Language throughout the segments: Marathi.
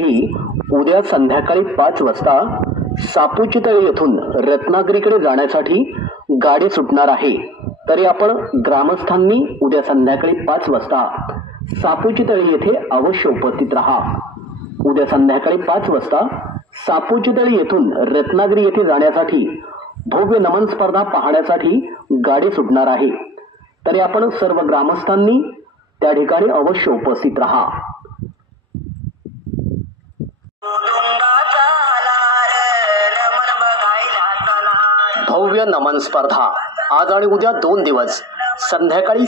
साठी उद्या संध्याकाळी 5 वाजता सापुचितळी येथून रत्नागिरीकडे जाण्यासाठी गाडी सुटणार आहे. तरी आपण ग्रामस्थांनी उद्या संध्याकाळी 5 वाजता सापुचितळी येथे अवश्य उपस्थित राहा. उद्या संध्याकाळी 5 वाजता सापुचितळी येथून रत्नागिरी येथे जाण्यासाठी भव्य नमन स्पर्धा पाहण्यासाठी गाडी सुटणार आहे. तरी आपण सर्व ग्रामस्थांनी त्या ठिकाणी अवश्य उपस्थित राहा. भव्य नमन स्पर्धा आज आणि उद्या 2 दिवस संध्याकाळी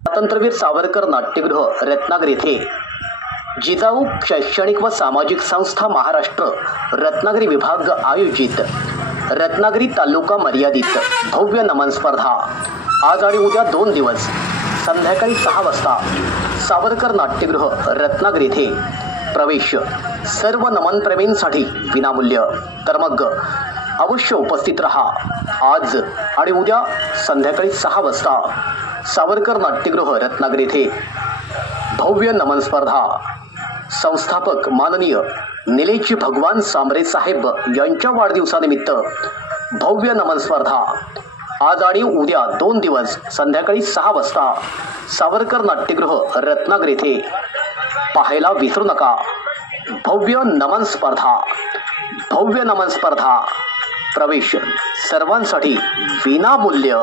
स्वातंत्र्यवीर सावरकर नाट्यगृह रत्नागिरी येथे जिजाऊ शैक्षणिक व सामाजिक संस्था महाराष्ट्र रत्नागिरी विभाग आयोजित रत्नागिरी तालुका मर्यादित भव्य नमन स्पर्धा आज आणि उद्या 2 दिवस संध्याकाळी 6 वाजता सावरकर नाट्यगृह रत्नागिरी येथे प्रवेश सर्व नमन प्रेमींसाठी विनामूल्य. तर मग अवश्य उपस्थित रहा. आज आणि उद्या संध्याकाळी 6 वाजता सावरकर नाट्यगृह रत्नागिरी येथे भव्य नमन स्पर्धा. संस्थापक माननीय निलेश भगवान सांबरे साहेब यांच्या वाढदिवसानिमित्त भव्य नमन स्पर्धा आज आणि उद्या 2 दिवस संध्याकाळी 6 वाजता सावरकर नाट्यगृह रत्नागिरी येथे पाहायला विसरू नका. भव्य नमन स्पर्धा. भव्य नमन स्पर्धा प्रवेश सर्वांसाठी विनामूल्य.